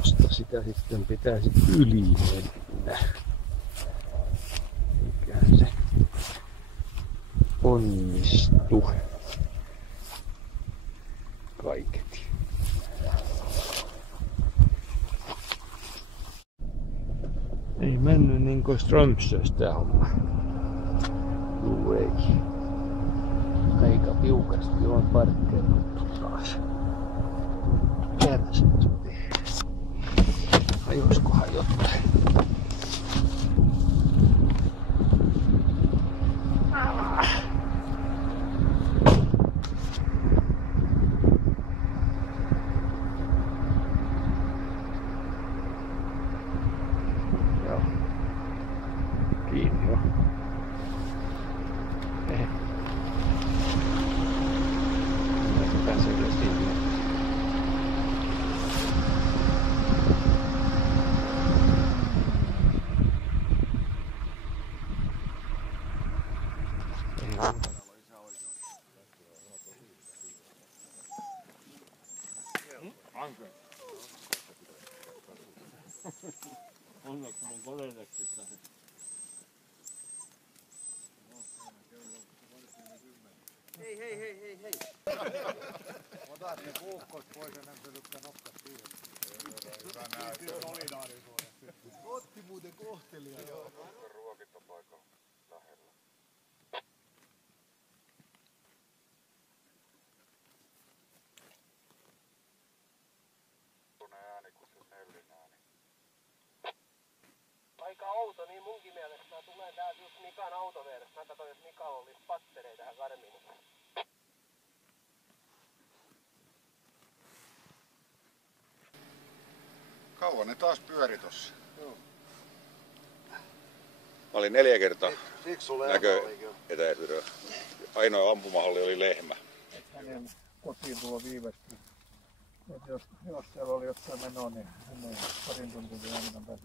josta sitä sitten pitäisi yli mennä. Eiköhän se onnistu kaiketi. Ei mennyt niin kuin Strömsössä tää homma. Juu ei. Aika piukasti on parkkeerattu taas. Mitä se nyt tehdään? Hajoiskohan jotain? Joo. Kiinni jo. Pääsee kyllä sinne. Onneksi mun kolereksissa. Hei. Ota ne puukkot pois ja näin se lykkää nokkat siihen. Hyvä näyttö. Solidaarisuudesta. Otti muuten kohtelia. Ruokintapaikalla lähellä. Ääni kun se sellin ääni. Aika outo, niin munkin mielestä. Mä tulen täältä just Mikan autovierestä. Mä katsoin, jos Mikalla olisi pattereita tähän Garminiin. Kauan ne taas pyöri tossa. Joo. Mä olin 4 kertaa näköetäisyyden. Ainoa ampumahalli oli lehmä. Hänen kotiin tuo viivästyi. Jos siellä oli jotain menoa, niin hän ei parin tuntia enemmän pääsi.